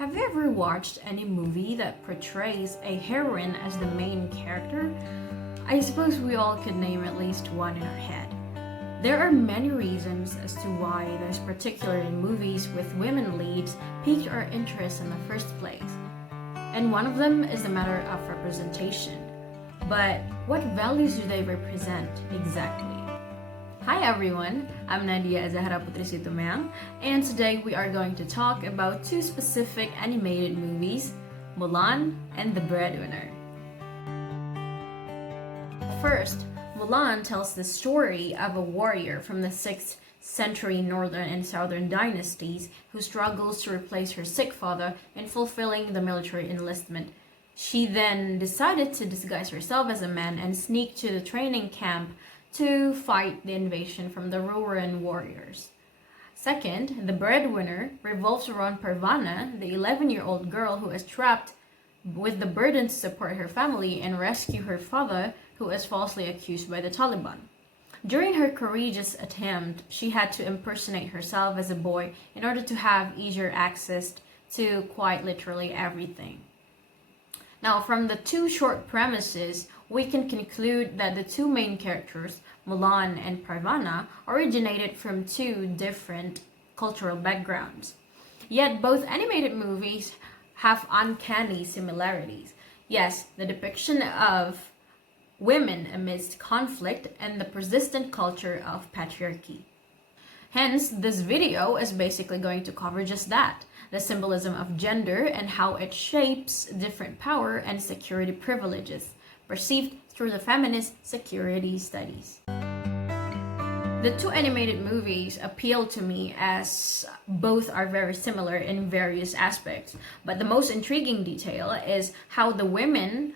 Have you ever watched any movie that portrays a heroine as the main character? I suppose we all could name at least one in our head. There are many reasons as to why those particular movies with women leads piqued our interest in the first place. And one of them is the matter of representation. But what values do they represent exactly? Hi everyone, I'm Nadia Zahra Putri Situmang, and today we are going to talk about two specific animated movies, Mulan and The Breadwinner. First, Mulan tells the story of a warrior from the 6th century northern and southern dynasties who struggles to replace her sick father in fulfilling the military enlistment. She then decided to disguise herself as a man and sneak to the training camp to fight the invasion from the Roran warriors. Second, The Breadwinner revolves around Parvana, the 11-year-old girl who is trapped with the burden to support her family and rescue her father, who is falsely accused by the Taliban. During her courageous attempt, she had to impersonate herself as a boy in order to have easier access to quite literally everything. Now, from the two short premises, we can conclude that the two main characters, Mulan and Parvana, originated from two different cultural backgrounds. Yet both animated movies have uncanny similarities. Yes, the depiction of women amidst conflict and the persistent culture of patriarchy. Hence, this video is basically going to cover just that, the symbolism of gender and how it shapes different power and security privileges, perceived through the Feminist Security Studies. The two animated movies appeal to me as both are very similar in various aspects, but the most intriguing detail is how the women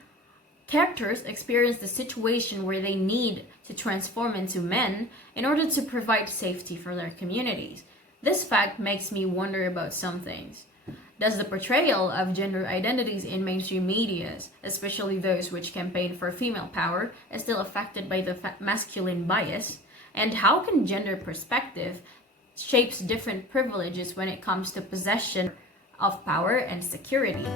characters experience the situation where they need to transform into men in order to provide safety for their communities. This fact makes me wonder about some things. Does the portrayal of gender identities in mainstream media, especially those which campaign for female power, is still affected by the masculine bias? And how can gender perspective shapes different privileges when it comes to possession of power and security?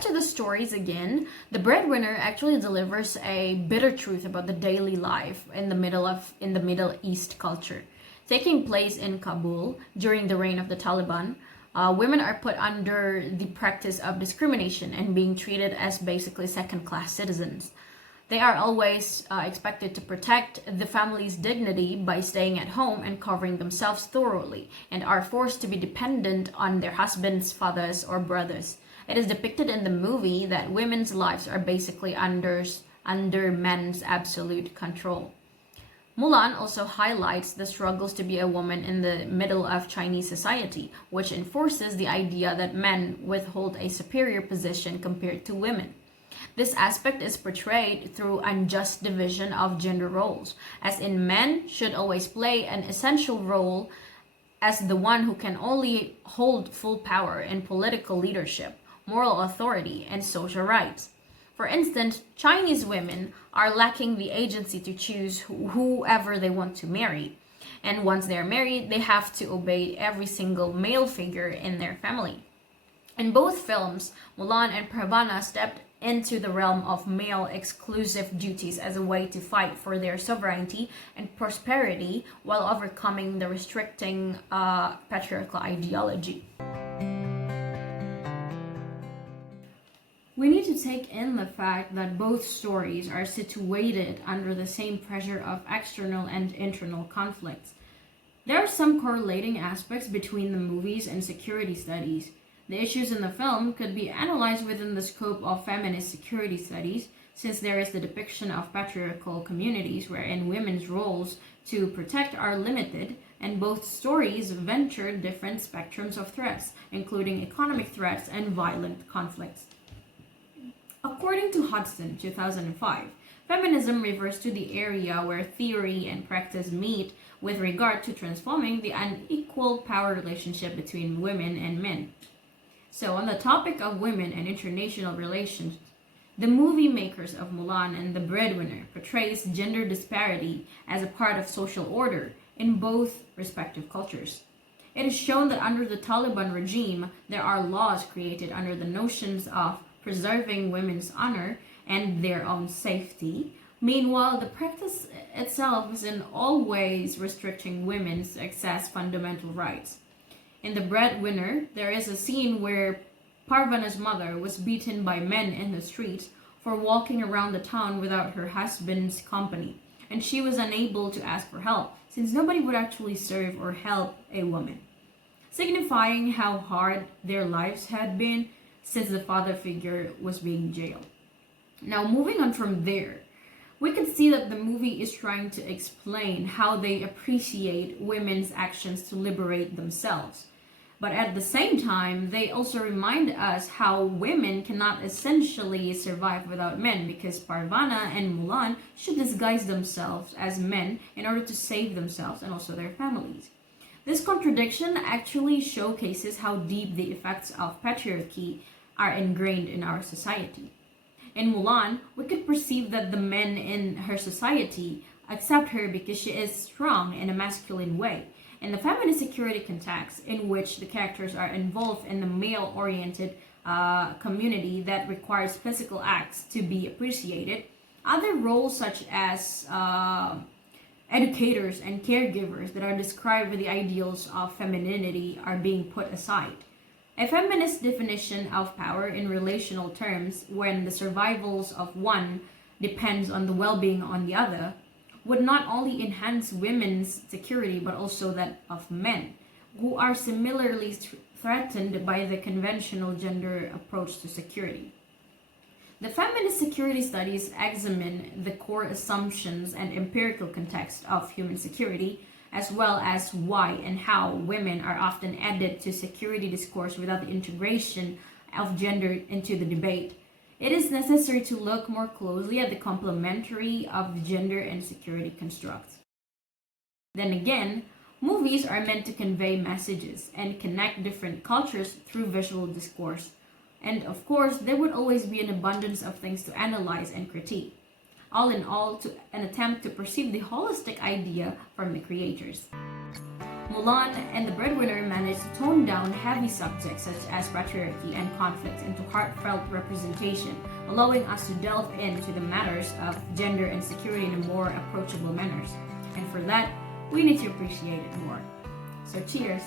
To the stories again, The Breadwinner actually delivers a bitter truth about the daily life in the Middle East culture. Taking place in Kabul during the reign of the Taliban, women are put under the practice of discrimination and being treated as basically second-class citizens. They are always expected to protect the family's dignity by staying at home and covering themselves thoroughly, and are forced to be dependent on their husbands, fathers, or brothers. It is depicted in the movie that women's lives are basically under men's absolute control. Mulan also highlights the struggles to be a woman in the middle of Chinese society, which enforces the idea that men withhold a superior position compared to women. This aspect is portrayed through unjust division of gender roles, as in men should always play an essential role as the one who can only hold full power in political leadership, moral authority, and social rights. For instance, Chinese women are lacking the agency to choose whoever they want to marry. And once they're married, they have to obey every single male figure in their family. In both films, Mulan and Parvana stepped into the realm of male exclusive duties as a way to fight for their sovereignty and prosperity while overcoming the restricting patriarchal ideology. We need to take in the fact that both stories are situated under the same pressure of external and internal conflicts. There are some correlating aspects between the movies and security studies. The issues in the film could be analyzed within the scope of feminist security studies, since there is the depiction of patriarchal communities wherein women's roles to protect are limited, and both stories venture different spectrums of threats, including economic threats and violent conflicts. According to Hudson, 2005, feminism refers to the area where theory and practice meet with regard to transforming the unequal power relationship between women and men. So, on the topic of women and international relations, the movie makers of Mulan and The Breadwinner portrays gender disparity as a part of social order in both respective cultures. It is shown that under the Taliban regime, there are laws created under the notions of preserving women's honor and their own safety. Meanwhile, the practice itself is in all ways restricting women to access fundamental rights. In The Breadwinner, there is a scene where Parvana's mother was beaten by men in the streets for walking around the town without her husband's company, and she was unable to ask for help since nobody would actually serve or help a woman, signifying how hard their lives had been since the father figure was being jailed. Now, moving on from there, we can see that the movie is trying to explain how they appreciate women's actions to liberate themselves. But at the same time, they also remind us how women cannot essentially survive without men because Parvana and Mulan should disguise themselves as men in order to save themselves and also their families. This contradiction actually showcases how deep the effects of patriarchy are ingrained in our society. In Mulan, we could perceive that the men in her society accept her because she is strong in a masculine way. In the feminist security context, in which the characters are involved in the male-oriented community that requires physical acts to be appreciated, other roles such as educators and caregivers that are described with the ideals of femininity are being put aside. A feminist definition of power in relational terms, when the survival of one depends on the well-being on the other, would not only enhance women's security but also that of men, who are similarly threatened by the conventional gender approach to security. The Feminist Security Studies examine the core assumptions and empirical context of human security, as well as why and how women are often added to security discourse without the integration of gender into the debate. It is necessary to look more closely at the complementary of gender and security constructs. Then again, movies are meant to convey messages and connect different cultures through visual discourse. And of course, there would always be an abundance of things to analyze and critique. All in all, to an attempt to perceive the holistic idea from the creators. Mulan and The Breadwinner managed to tone down heavy subjects such as patriarchy and conflict into heartfelt representation, allowing us to delve into the matters of gender and security in a more approachable manners. And for that, we need to appreciate it more. So cheers!